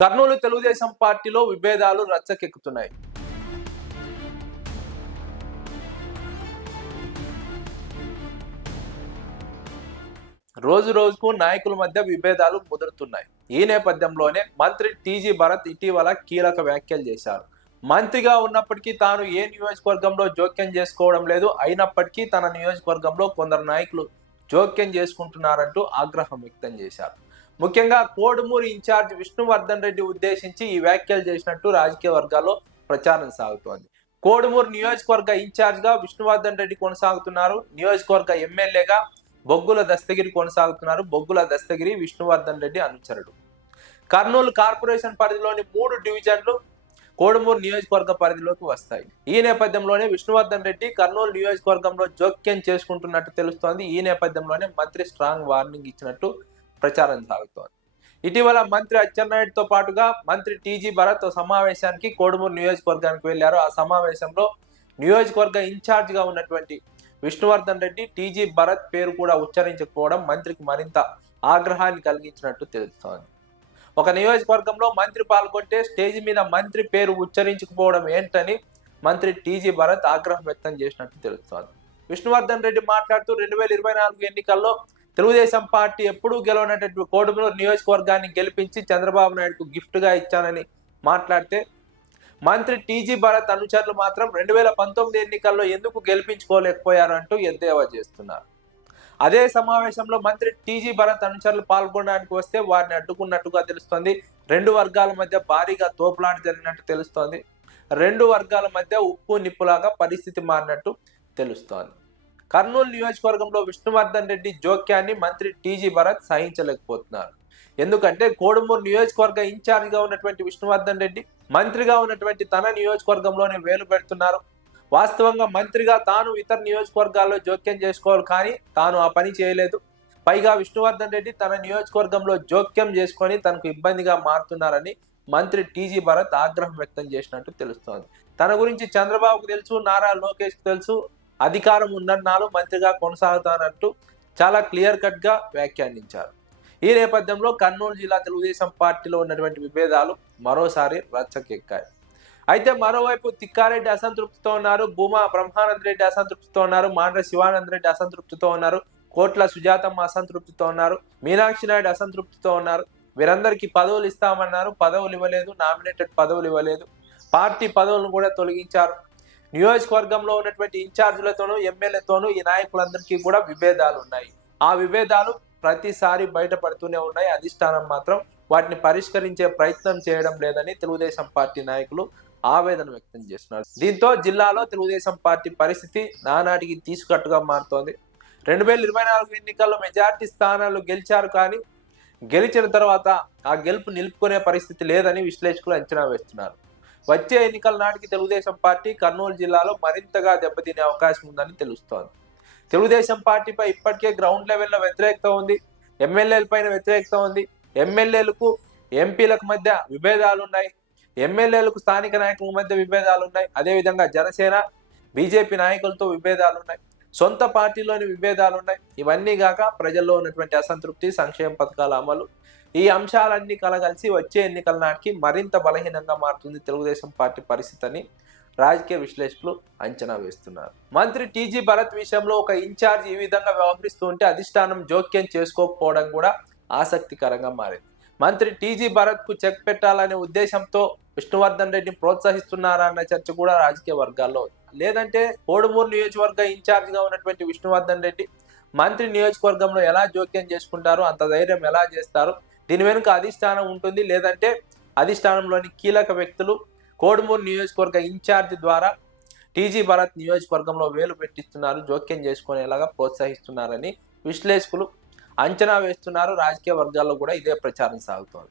కర్నూలు తెలుగుదేశం పార్టీలో విభేదాలు రచ్చకెక్కుతున్నాయి. రోజు రోజుకు నాయకుల మధ్య విభేదాలు ముదురుతున్నాయి. ఈ నేపథ్యంలోనే మంత్రి టీజీ భరత్ ఇటీవల కీలక వ్యాఖ్యలు చేశారు. మంత్రిగా ఉన్నప్పటికీ తాను ఏ నియోజకవర్గంలో జోక్యం చేసుకోవడం లేదు, అయినప్పటికీ తన నియోజకవర్గంలో కొందరు నాయకులు జోక్యం చేసుకుంటున్నారంటూ ఆగ్రహం వ్యక్తం చేశారు. ముఖ్యంగా కోడుమూరు ఇన్ఛార్జ్ విష్ణువర్ధన్ రెడ్డి ఉద్దేశించి ఈ వ్యాఖ్యలు చేసినట్టు రాజకీయ వర్గాల్లో ప్రచారం సాగుతోంది. కోడుమూరు నియోజకవర్గ ఇన్ఛార్జ్ గా విష్ణువర్ధన్ రెడ్డి కొనసాగుతున్నారు. నియోజకవర్గ ఎమ్మెల్యేగా బొగ్గుల దస్తగిరి కొనసాగుతున్నారు. బొగ్గుల దస్తగిరి విష్ణువర్ధన్ రెడ్డి అనుచరుడు. కర్నూలు కార్పొరేషన్ పరిధిలోని 3 డివిజన్లు కోడుమూరు నియోజకవర్గ పరిధిలోకి వస్తాయి. ఈ నేపథ్యంలోనే విష్ణువర్ధన్ రెడ్డి కర్నూలు నియోజకవర్గంలో జోక్యం చేసుకుంటున్నట్టు తెలుస్తోంది. ఈ నేపథ్యంలోనే మంత్రి స్ట్రాంగ్ వార్నింగ్ ఇచ్చినట్టు ప్రచారం సాగుతోంది. ఇటీవల మంత్రి అచ్చెన్నాయుడుతో పాటుగా మంత్రి టీజీ భరత్ సమావేశానికి కోడుమూరు నియోజకవర్గానికి వెళ్లారు. ఆ సమావేశంలో నియోజకవర్గ ఇన్ఛార్జ్ గా ఉన్నటువంటి విష్ణువర్ధన్ రెడ్డి టీజీ భరత్ పేరు కూడా ఉచ్చరించకపోవడం మంత్రికి మరింత ఆగ్రహాన్ని కలిగించినట్టు తెలుస్తోంది. ఒక నియోజకవర్గంలో మంత్రి పాల్గొంటే స్టేజ్ మీద మంత్రి పేరు ఉచ్చరించకపోవడం ఏంటని మంత్రి టీజీ భరత్ ఆగ్రహం వ్యక్తం చేసినట్టు తెలుస్తోంది. విష్ణువర్ధన్ రెడ్డి మాట్లాడుతూ 2024 ఎన్నికల్లో తెలుగుదేశం పార్టీ ఎప్పుడూ గెలవనటువంటి కోడుమూరు నియోజకవర్గాన్ని గెలిపించి చంద్రబాబు నాయుడుకు గిఫ్ట్ గా ఇచ్చానని మాట్లాడితే, మంత్రి టీజీ భరత్ అనుచరులు మాత్రం 2019 ఎన్నికల్లో ఎందుకు గెలిపించుకోలేకపోయారు అంటూ ఎద్దేవా చేస్తున్నారు. అదే సమావేశంలో మంత్రి టీజీ భరత్ అనుచరులు పాల్గొనడానికి వస్తే వారిని అడ్డుకున్నట్టుగా తెలుస్తోంది. 2 వర్గాల మధ్య భారీగా తోపులాట జరిగినట్టు తెలుస్తోంది. 2 వర్గాల మధ్య ఉప్పు నిప్పులాగా పరిస్థితి మారినట్టు తెలుస్తోంది. కర్నూలు నియోజకవర్గంలో విష్ణువర్ధన్ రెడ్డి జోక్యాన్ని మంత్రి టీజీ భరత్ సహించలేకపోతున్నారు. ఎందుకంటే కోడుమూరు నియోజకవర్గ ఇన్ఛార్జ్ గా ఉన్నటువంటి విష్ణువర్ధన్ రెడ్డి మంత్రిగా ఉన్నటువంటి తన నియోజకవర్గంలోనే వేలు పెడుతున్నారు. వాస్తవంగా మంత్రిగా తాను ఇతర నియోజకవర్గాల్లో జోక్యం చేసుకోవాలి, కానీ తాను ఆ పని చేయలేదు. పైగా విష్ణువర్ధన్ రెడ్డి తన నియోజకవర్గంలో జోక్యం చేసుకొని తనకు ఇబ్బందిగా మారుతున్నారని మంత్రి టీజీ భరత్ ఆగ్రహం వ్యక్తం చేసినట్టు తెలుస్తోంది. తన గురించి చంద్రబాబుకు తెలుసు, నారా లోకేష్ కు తెలుసు, అధికారం ఉన్నన్నాళ్ళు మంత్రిగా కొనసాగుతానంటూ చాలా క్లియర్ కట్ గా వ్యాఖ్యానించారు. ఈ నేపథ్యంలో కర్నూలు జిల్లా తెలుగుదేశం పార్టీలో ఉన్నటువంటి విభేదాలు మరోసారి రచ్చకెక్కాయి. అయితే మరోవైపు తిక్కారెడ్డి అసంతృప్తితో ఉన్నారు, భూమా బ్రహ్మానంద రెడ్డి అసంతృప్తితో ఉన్నారు, మాండ్ర శివానంద రెడ్డి అసంతృప్తితో ఉన్నారు, కోట్ల సుజాతమ్మ అసంతృప్తితో ఉన్నారు, మీనాక్షి నాయుడు అసంతృప్తితో ఉన్నారు. వీరందరికీ పదవులు ఇస్తామన్నారు, పదవులు ఇవ్వలేదు, నామినేటెడ్ పదవులు ఇవ్వలేదు, పార్టీ పదవులను కూడా తొలగించారు. నియోజకవర్గంలో ఉన్నటువంటి ఇన్ఛార్జీలతోనూ ఎమ్మెల్యేతోనూ ఈ నాయకులందరికీ కూడా విభేదాలు ఉన్నాయి. ఆ విభేదాలు ప్రతిసారి బయటపడుతూనే ఉన్నాయి. అధిష్టానం మాత్రం వాటిని పరిష్కరించే ప్రయత్నం చేయడం లేదని తెలుగుదేశం పార్టీ నాయకులు ఆవేదన వ్యక్తం చేస్తున్నారు. దీంతో జిల్లాలో తెలుగుదేశం పార్టీ పరిస్థితి నానాటికి తీసుకట్టుగా మారుతోంది. 2024 ఎన్నికల్లో మెజార్టీ స్థానాలు గెలిచారు, కానీ గెలిచిన తర్వాత ఆ గెలుపు నిలుపుకునే పరిస్థితి లేదని విశ్లేషకులు అంచనా వేస్తున్నారు. వచ్చే ఎన్నికల నాటికి తెలుగుదేశం పార్టీ కర్నూలు జిల్లాలో మరింతగా దెబ్బతినే అవకాశం ఉందని తెలుస్తోంది. తెలుగుదేశం పార్టీపై ఇప్పటికే గ్రౌండ్ లెవెల్లో వ్యతిరేకత ఉంది, ఎమ్మెల్యేల పైన వ్యతిరేకత ఉంది, ఎమ్మెల్యేలకు ఎంపీలకు మధ్య విభేదాలు ఉన్నాయి, ఎమ్మెల్యేలకు స్థానిక నాయకుల మధ్య విభేదాలు ఉన్నాయి, అదేవిధంగా జనసేన బీజేపీ నాయకులతో విభేదాలు ఉన్నాయి, సొంత పార్టీలోని విభేదాలు ఉన్నాయి. ఇవన్నీ గాక ప్రజల్లో ఉన్నటువంటి అసంతృప్తి, సంక్షేమ పథకాల అమలు, ఈ అంశాలన్నీ కలగలిసి వచ్చే ఎన్నికల నాటికి మరింత బలహీనంగా మారుతుంది తెలుగుదేశం పార్టీ పరిస్థితి అని రాజకీయ విశ్లేషకులు అంచనా వేస్తున్నారు. మంత్రి టీజీ భరత్ విషయంలో ఒక ఇన్ఛార్జ్ ఈ విధంగా వ్యవహరిస్తూ ఉంటే అధిష్టానం జోక్యం చేసుకోకపోవడం కూడా ఆసక్తికరంగా మారింది. మంత్రి టీజీ భరత్ కు చెక్ పెట్టాలనే ఉద్దేశంతో విష్ణువర్ధన్ రెడ్డిని ప్రోత్సహిస్తున్నారా అన్న చర్చ కూడా రాజకీయ వర్గాల్లో ఉంది. లేదంటే కోడుమూరు నియోజకవర్గ ఇన్ఛార్జ్ గా ఉన్నటువంటి విష్ణువర్ధన్ రెడ్డి మంత్రి నియోజకవర్గంలో ఎలా జోక్యం చేసుకుంటారు, అంత ధైర్యం ఎలా చేస్తారు, దీని వెనుక అధిష్టానం ఉంటుంది, లేదంటే అధిష్టానంలోని కీలక వ్యక్తులు కోడుమూరు నియోజకవర్గ ఇన్ఛార్జ్ ద్వారా టీజీ భరత్ నియోజకవర్గంలో వేలు పెట్టిస్తున్నారు, జోక్యం చేసుకునేలాగా ప్రోత్సహిస్తున్నారని విశ్లేషకులు అంచనా వేస్తున్నారు. రాజకీయ వర్గాల్లో కూడా ఇదే ప్రచారం సాగుతోంది.